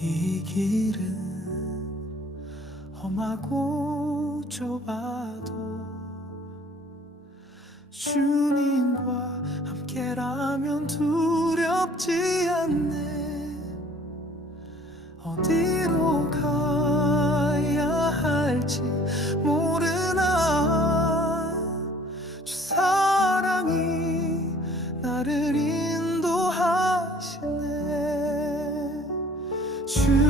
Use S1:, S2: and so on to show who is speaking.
S1: 이 길은 험하고 좁아도 주님과 함께라면 두렵지 않는 去